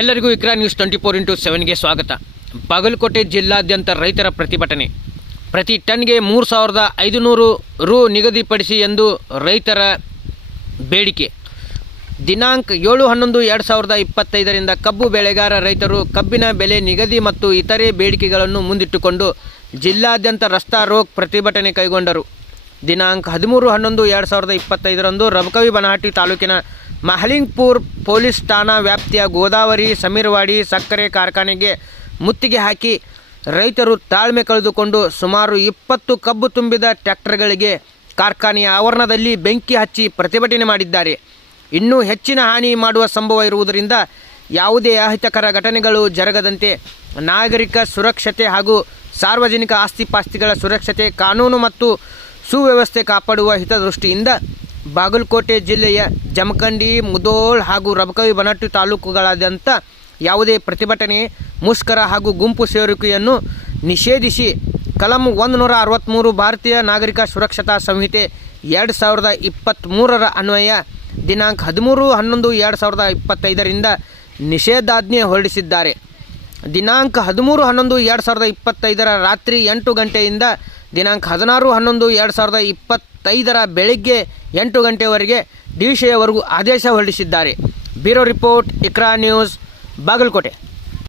ಎಲ್ಲರಿಗೂ ಇಕ್ರಾ ನ್ಯೂಸ್ 24x7ಗೆ ಸ್ವಾಗತ. ಬಾಗಲಕೋಟೆ ಜಿಲ್ಲಾದ್ಯಂತ ರೈತರ ಪ್ರತಿಭಟನೆ. ಪ್ರತಿ ಟನ್ಗೆ 3500 ರು ನಿಗದಿಪಡಿಸಿ ಎಂದು ರೈತರ ಬೇಡಿಕೆ. ದಿನಾಂಕ 7/11/2025 ಕಬ್ಬು ಬೆಳೆಗಾರ ರೈತರು ಕಬ್ಬಿನ ಬೆಲೆ ನಿಗದಿ ಮತ್ತು ಇತರೆ ಬೇಡಿಕೆಗಳನ್ನು ಮುಂದಿಟ್ಟುಕೊಂಡು ಜಿಲ್ಲಾದ್ಯಂತ ರಸ್ತಾ ರೋಕ್ ಪ್ರತಿಭಟನೆ ಕೈಗೊಂಡರು. ದಿನಾಂಕ 13/11/2025 ರಬಕವಿ ಬನಹಟ್ಟಿ ತಾಲೂಕಿನ ಮಹಲಿಂಗ್ಪುರ್ ಪೊಲೀಸ್ ಠಾಣಾ ವ್ಯಾಪ್ತಿಯ ಗೋದಾವರಿ ಸಮೀರ್ವಾಡಿ ಸಕ್ಕರೆ ಕಾರ್ಖಾನೆಗೆ ಮುತ್ತಿಗೆ ಹಾಕಿ ರೈತರು ತಾಳ್ಮೆ ಕಳೆದುಕೊಂಡು ಸುಮಾರು 20 ಕಬ್ಬು ತುಂಬಿದ ಟ್ರ್ಯಾಕ್ಟರ್ಗಳಿಗೆ ಕಾರ್ಖಾನೆಯ ಆವರಣದಲ್ಲಿ ಬೆಂಕಿ ಹಚ್ಚಿ ಪ್ರತಿಭಟನೆ ಮಾಡಿದ್ದಾರೆ. ಇನ್ನೂ ಹೆಚ್ಚಿನ ಹಾನಿ ಮಾಡುವ ಸಂಭವ ಇರುವುದರಿಂದ ಯಾವುದೇ ಅಹಿತಕರ ಘಟನೆಗಳು ಜರುಗದಂತೆ ನಾಗರಿಕ ಸುರಕ್ಷತೆ ಹಾಗೂ ಸಾರ್ವಜನಿಕ ಆಸ್ತಿಪಾಸ್ತಿಗಳ ಸುರಕ್ಷತೆ, ಕಾನೂನು ಮತ್ತು ಸುವ್ಯವಸ್ಥೆ ಕಾಪಾಡುವ ಹಿತದೃಷ್ಟಿಯಿಂದ ಬಾಗಲಕೋಟೆ ಜಿಲ್ಲೆಯ ಜಮಖಂಡಿ, ಮುಧೋಳ್ ಹಾಗೂ ರಬಕವಿ ಬನಹಟ್ಟಿ ತಾಲೂಕುಗಳಾದ್ಯಂತ ಯಾವುದೇ ಪ್ರತಿಭಟನೆ, ಮುಷ್ಕರ ಹಾಗೂ ಗುಂಪು ಸೇರುವಿಕೆಯನ್ನು ನಿಷೇಧಿಸಿ ಕಲಂ 163 ಭಾರತೀಯ ನಾಗರಿಕ ಸುರಕ್ಷತಾ ಸಂಹಿತೆ 2023 ಅನ್ವಯ ದಿನಾಂಕ 13/11/2025 ನಿಷೇಧಾಜ್ಞೆ ಹೊರಡಿಸಿದ್ದಾರೆ. ದಿನಾಂಕ 13/11/2025 ರಾತ್ರಿ 8 ಗಂಟೆಯಿಂದ ದಿನಾಂಕ 16/11/2025 ಬೆಳಗ್ಗೆ 8 ಗಂಟೆವರೆಗೆ ದಿವಸೆಯವರೆಗೂ ಆದೇಶ ಹೊರಡಿಸಿದ್ದಾರೆ. Bureau report, Iqra news, Bagalkot.